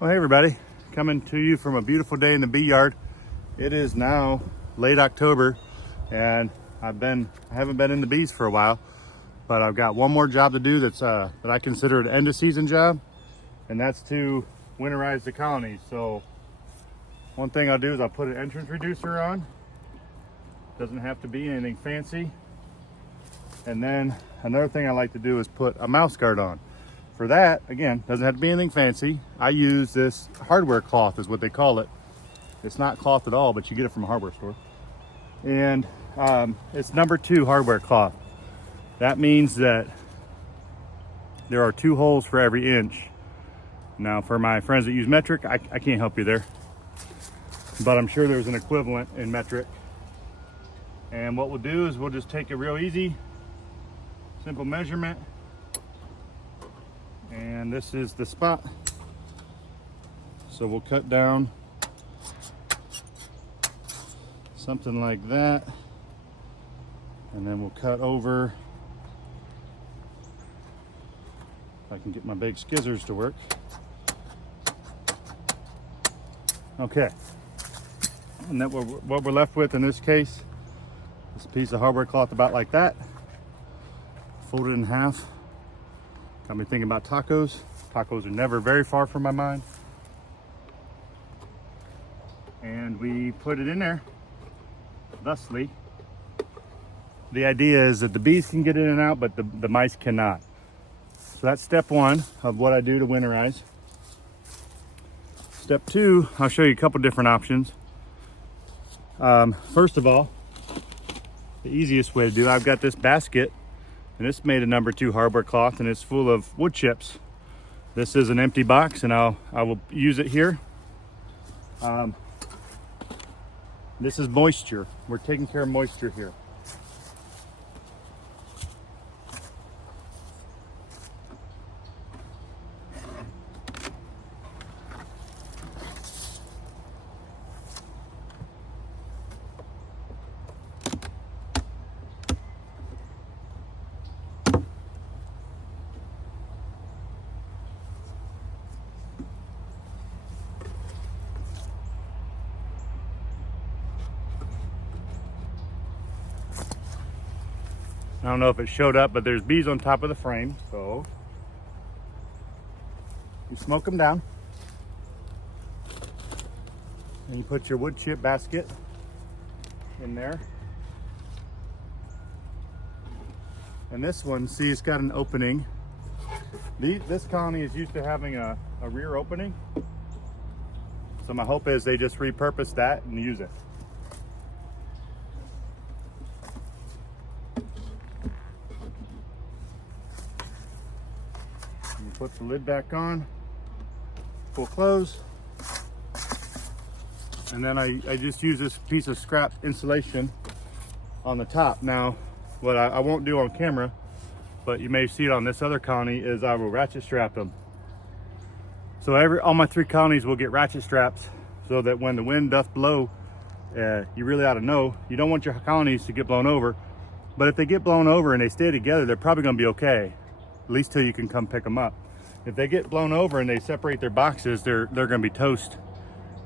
Well, hey everybody, coming to you from a beautiful day in the bee yard. It is now late October and I haven't been in the bees for a while, but I've got one more job to do that I consider an end of season job, and that's to winterize the colonies. So one thing I'll do is I'll put an entrance reducer on. Doesn't have to be anything fancy. And then another thing I like to do is put a mouse guard on. For that, again, doesn't have to be anything fancy. I use this hardware cloth is what they call it. It's not cloth at all, but you get it from a hardware store. And it's number 2 hardware cloth. That means that there are 2 holes for every inch. Now for my friends that use metric, I can't help you there, but I'm sure there's an equivalent in metric. And what we'll do is we'll just take a real easy, simple measurement. And this is the spot. So we'll cut down something like that. And then we'll cut over. If I can get my big skizzers to work. Okay. And then what we're left with in this case, this piece of hardware cloth about like that. Fold it in half. Got me thinking about tacos. Tacos are never very far from my mind. And we put it in there, thusly. The idea is that the bees can get in and out, but the mice cannot. So that's step 1 of what I do to winterize. Step 2, I'll show you a couple different options. First of all, the easiest way to do it, I've got this basket. And it's made of number 2 hardware cloth, and it's full of wood chips. This is an empty box, and I will use it here. This is moisture. We're taking care of moisture here. I don't know if it showed up, but there's bees on top of the frame. So you smoke them down and you put your wood chip basket in there. And this one, see, it's got an opening. This colony is used to having a rear opening. So my hope is they just repurpose that and use it. Put the lid back on, full close, and then I just use this piece of scrap insulation on the top. Now, what I won't do on camera, but you may see it on this other colony, is I will ratchet strap them. So all my 3 colonies will get ratchet straps, so that when the wind doth blow, you really ought to know, you don't want your colonies to get blown over, but if they get blown over and they stay together, they're probably going to be okay, at least till you can come pick them up. If they get blown over and they separate their boxes, they're going to be toast,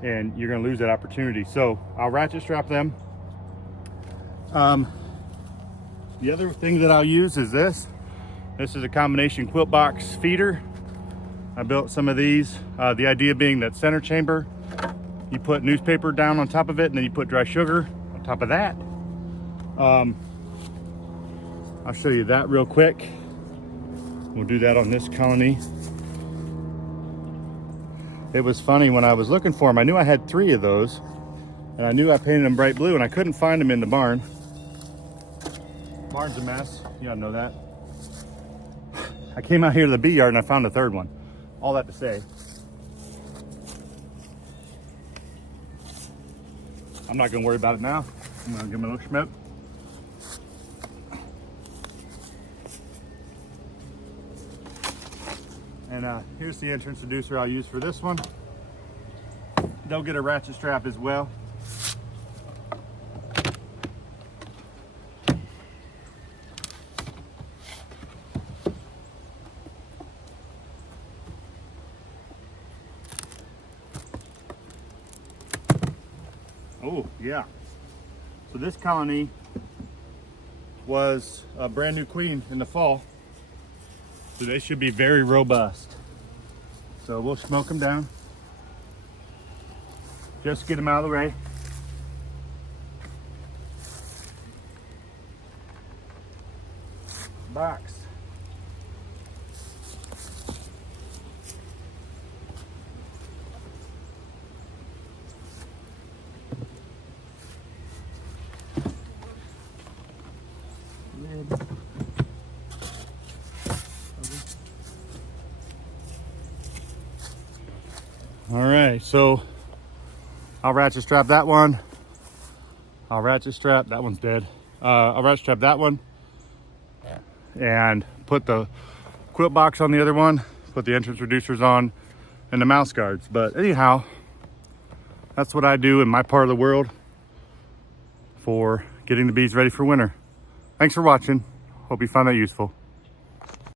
and you're going to lose that opportunity. So I'll ratchet strap them. The other thing that I'll use is this. This is a combination quilt box feeder. I built some of these. The idea being that center chamber, you put newspaper down on top of it, and then you put dry sugar on top of that. I'll show you that real quick. We'll do that on this colony. It was funny, when I was looking for them, I knew I had 3 of those, and I knew I painted them bright blue, and I couldn't find them in the barn. Barn's a mess, you gotta know that. I came out here to the bee yard and I found a 3rd one. All that to say, I'm not gonna worry about it now. I'm gonna give them a little smoke. And here's the entrance reducer I'll use for this one. They'll get a ratchet strap as well. Oh, yeah. So this colony was a brand new queen in the fall. So they should be very robust. So we'll smoke them down. Just get them out of the way. Box. All right, so I'll ratchet strap that one. I'll ratchet strap, that one's dead. I'll ratchet strap that one and put the quilt box on the other one, put the entrance reducers on and the mouse guards. But anyhow, that's what I do in my part of the world for getting the bees ready for winter. Thanks for watching. Hope you found that useful.